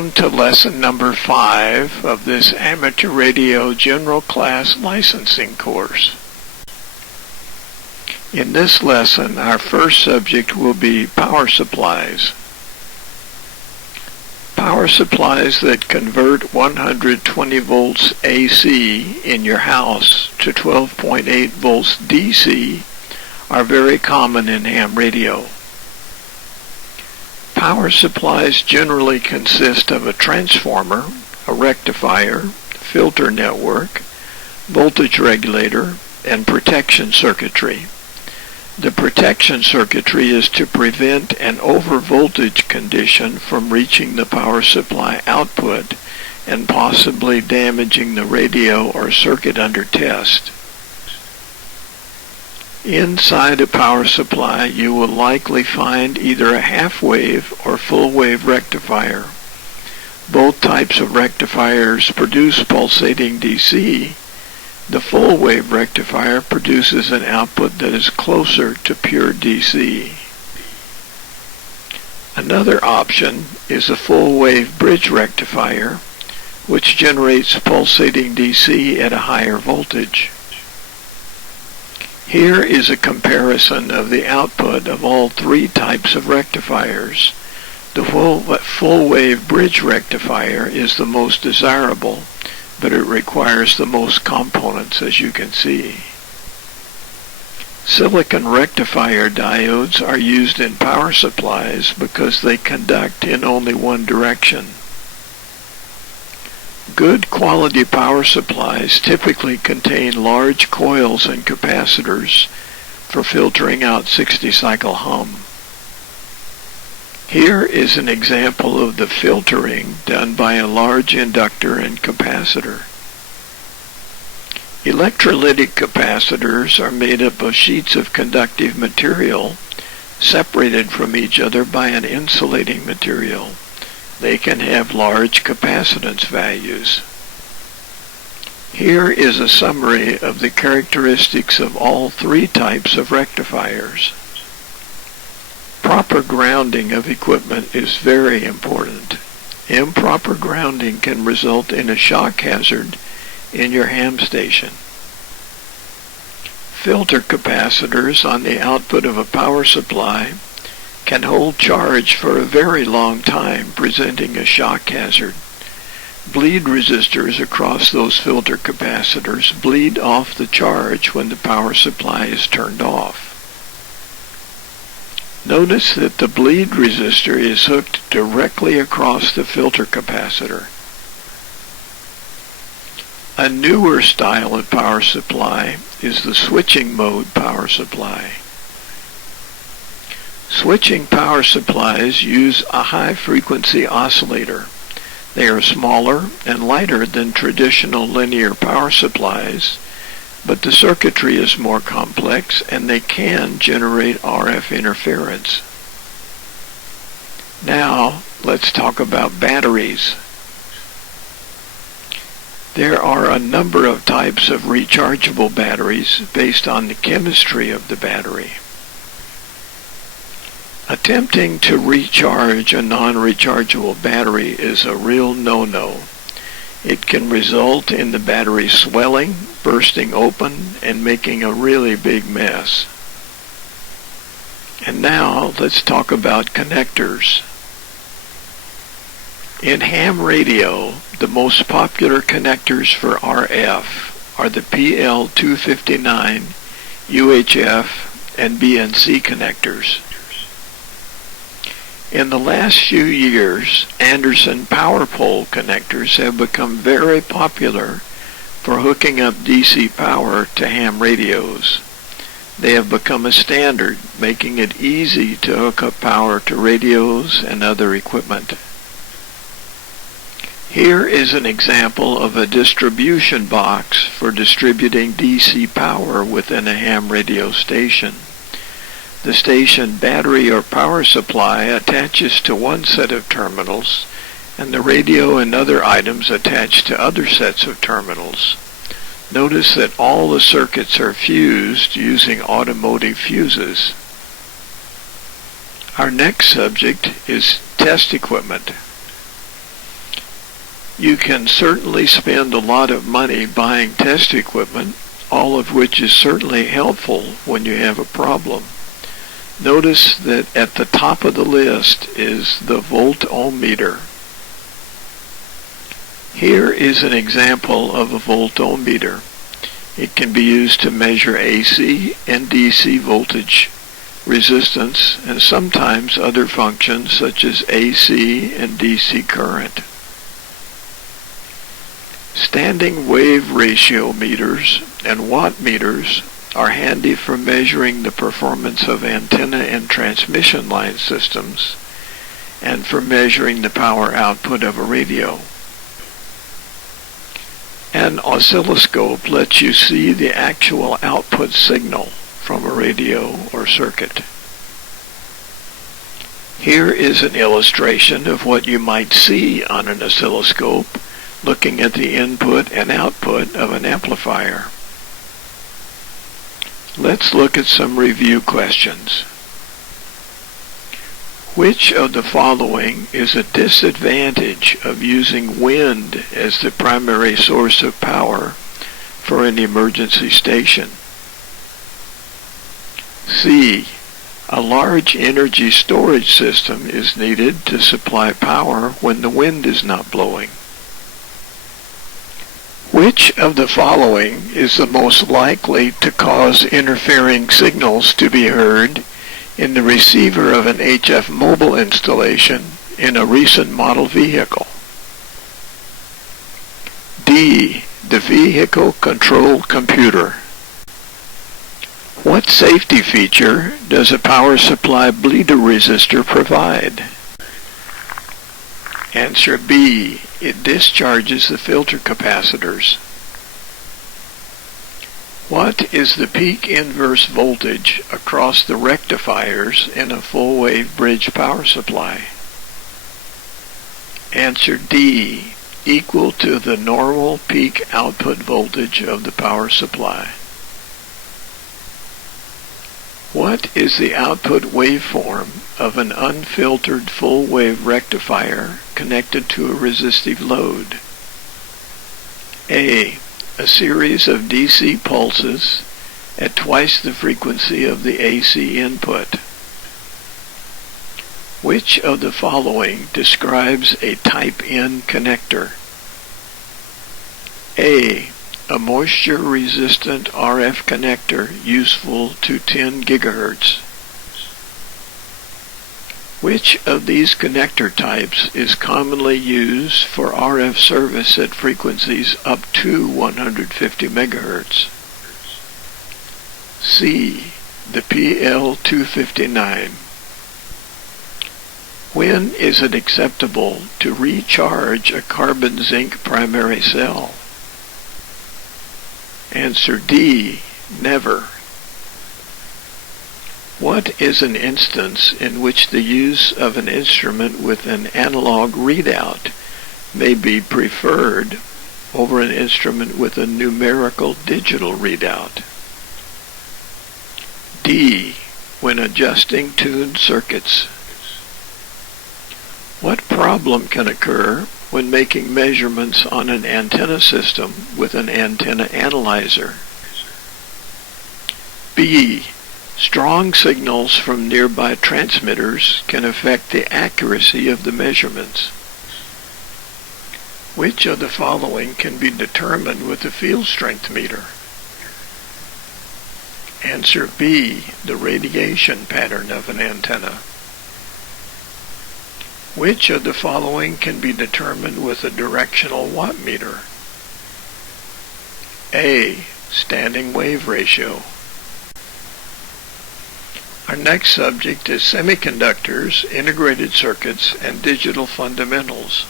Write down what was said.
Welcome to lesson number 5 of this Amateur Radio General Class Licensing course. In this lesson, our first subject will be power supplies. Power supplies that convert 120 volts AC in your house to 12.8 volts DC are very common in ham radio. Power supplies generally consist of a transformer, a rectifier, filter network, voltage regulator, and protection circuitry. The protection circuitry is to prevent an overvoltage condition from reaching the power supply output and possibly damaging the radio or circuit under test. Inside a power supply, you will likely find either a half-wave or full-wave rectifier. Both types of rectifiers produce pulsating DC. The full-wave rectifier produces an output that is closer to pure DC. Another option is a full-wave bridge rectifier, which generates pulsating DC at a higher voltage. Here is a comparison of the output of all three types of rectifiers. The full-wave bridge rectifier is the most desirable, but it requires the most components, as you can see. Silicon rectifier diodes are used in power supplies because they conduct in only one direction. Good quality power supplies typically contain large coils and capacitors for filtering out 60-cycle hum. Here is an example of the filtering done by a large inductor and capacitor. Electrolytic capacitors are made up of sheets of conductive material separated from each other by an insulating material. They can have large capacitance values. Here is a summary of the characteristics of all three types of rectifiers. Proper grounding of equipment is very important. Improper grounding can result in a shock hazard in your ham station. Filter capacitors on the output of a power supply can hold charge for a very long time, presenting a shock hazard. Bleed resistors across those filter capacitors bleed off the charge when the power supply is turned off. Notice that the bleed resistor is hooked directly across the filter capacitor. A newer style of power supply is the switching mode power supply. Switching power supplies use a high-frequency oscillator. They are smaller and lighter than traditional linear power supplies, but the circuitry is more complex and they can generate RF interference. Now, let's talk about batteries. There are a number of types of rechargeable batteries based on the chemistry of the battery. Attempting to recharge a non-rechargeable battery is a real no-no. It can result in the battery swelling, bursting open, and making a really big mess. And now let's talk about connectors. In ham radio, the most popular connectors for RF are the PL259, UHF, and BNC connectors. In the last few years, Anderson power pole connectors have become very popular for hooking up DC power to ham radios. They have become a standard, making it easy to hook up power to radios and other equipment. Here is an example of a distribution box for distributing DC power within a ham radio station. The station battery or power supply attaches to one set of terminals, and the radio and other items attach to other sets of terminals. Notice that all the circuits are fused using automotive fuses. Our next subject is test equipment. You can certainly spend a lot of money buying test equipment, all of which is certainly helpful when you have a problem. Notice that at the top of the list is the voltometer. Here is an example of a voltometer. It can be used to measure AC and DC voltage, resistance, and sometimes other functions such as AC and DC current. Standing wave ratio meters and watt meters are handy for measuring the performance of antenna and transmission line systems and for measuring the power output of a radio. An oscilloscope lets you see the actual output signal from a radio or circuit. Here is an illustration of what you might see on an oscilloscope looking at the input and output of an amplifier. Let's look at some review questions. Which of the following is a disadvantage of using wind as the primary source of power for an emergency station? C. A large energy storage system is needed to supply power when the wind is not blowing. Which of the following is the most likely to cause interfering signals to be heard in the receiver of an HF mobile installation in a recent model vehicle? D. The vehicle control computer. What safety feature does a power supply bleeder resistor provide? Answer B. It discharges the filter capacitors. What is the peak inverse voltage across the rectifiers in a full wave bridge power supply? Answer D. Equal to the normal peak output voltage of the power supply. What is the output waveform of an unfiltered full wave rectifier connected to a resistive load? A. A series of DC pulses at twice the frequency of the AC input. Which of the following describes a type N connector? A. A moisture-resistant RF connector useful to 10 GHz. Which of these connector types is commonly used for RF service at frequencies up to 150 MHz? C. The PL259. When is it acceptable to recharge a carbon-zinc primary cell? Answer D. Never. What is an instance in which the use of an instrument with an analog readout may be preferred over an instrument with a numerical digital readout? D. When adjusting tuned circuits. What problem can occur when making measurements on an antenna system with an antenna analyzer? B. Strong signals from nearby transmitters can affect the accuracy of the measurements. Which of the following can be determined with a field strength meter? Answer B. The radiation pattern of an antenna. Which of the following can be determined with a directional watt meter? A. Standing wave ratio. Our next subject is semiconductors, integrated circuits, and digital fundamentals.